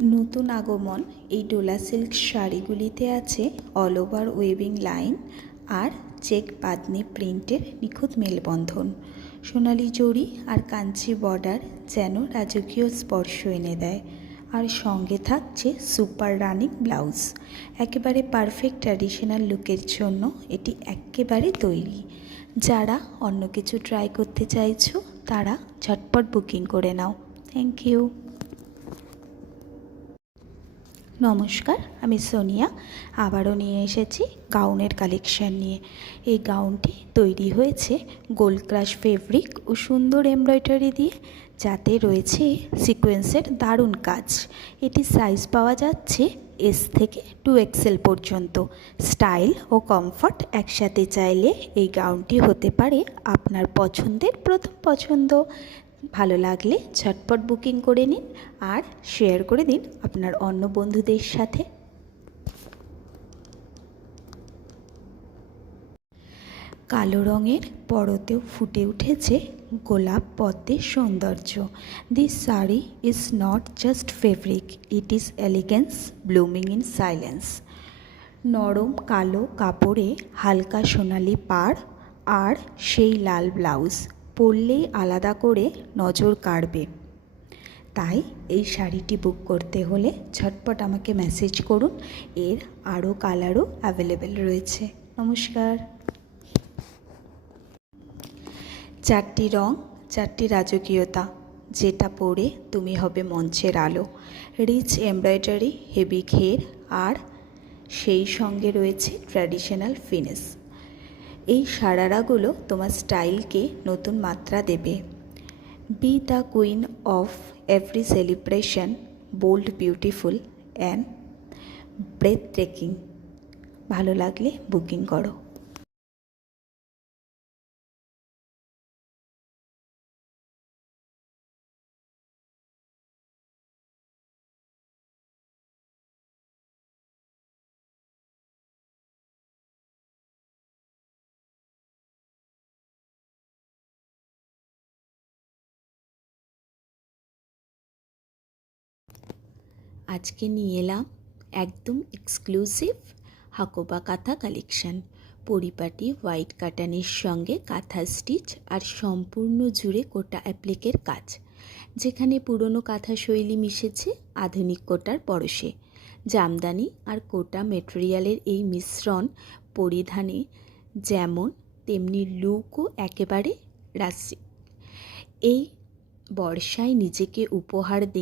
নতুন আগমন এই ডোলা সিল্ক শাড়িগুলিতে আছে অল ওভার ওয়েভিং লাইন আর চেক বাঁধনি প্রিন্টের নিখুঁত মেলবন্ধন। সোনালি জড়ি আর কাঞ্চি বর্ডার যেন রাজকীয় স্পর্শ এনে দেয়। আর সঙ্গে থাকছে সুপার রানিং ব্লাউজ। একেবারে পারফেক্ট ট্র্যাডিশনাল লুকের জন্য এটি একেবারে তৈরি। যারা অন্য কিছু ট্রাই করতে চাইছো তারা ঝটপট বুকিং করে নাও। Thank you. নমস্কার, আমি সোনিয়া আবারও নিয়ে এসেছি গাউনের কালেকশান নিয়ে। এই গাউনটি তৈরি হয়েছে গোল্ড ক্রাশ ফেব্রিক ও সুন্দর এমব্রয়ডারি দিয়ে, যাতে রয়েছে সিকোয়েন্সের দারুণ কাজ। এটি সাইজ পাওয়া যাচ্ছে এস থেকে 2XL পর্যন্ত। স্টাইল ও কমফর্ট একসাথে চাইলে এই গাউনটি হতে পারে আপনার পছন্দের প্রথম পছন্দ। ভালো লাগলে ঝটপট বুকিং করে নিন আর শেয়ার করে দিন আপনার অন্য বন্ধুদের সাথে। কালো রঙের পরতেও ফুটে উঠেছে গোলাপ পদ্মের সৌন্দর্য। This sari is not just fabric, it is elegance blooming in silence. নরম কালো কাপড়ে হালকা সোনালি পাড় আর সেই লাল ব্লাউজ পরলেই আলাদা করে নজর কাড়বে। তাই এই শাড়িটি বুক করতে হলে ঝটপট আমাকে মেসেজ করুন। এর আরও কালারও অ্যাভেলেবেল রয়েছে। নমস্কার। চারটি রং, চারটি রাজকীয়তা, যেটা পরে তুমি হবে মঞ্চের আলো। রিচ এমব্রয়ডারি, হেভি ঘের আর সেই সঙ্গে রয়েছে ট্র্যাডিশনাল ফিনিশ। এই সারারাগুলো তোমার স্টাইলকে নতুন মাত্রা দেবে। Be the queen of every celebration, bold, beautiful and breathtaking. ভালো লাগলে বুকিং করো। আজকে নিয়ে এলাম একদম এক্সক্লুসিভ হাকোবা কাঁথা কালেকশান। পরিপাটি হোয়াইট কাটানের সঙ্গে কাঁথা স্টিচ আর সম্পূর্ণ জুড়ে কোটা অ্যাপ্লিকের কাজ, যেখানে পুরনো কাঁথা শৈলী মিশেছে আধুনিক কোটার পরশে। জামদানি আর কোটা মেটেরিয়ালের এই মিশ্রণ পরিধানে যেমন তেমনি লুকও একেবারে রাশি। এই বর্ষায় নিজেকে উপহার দিন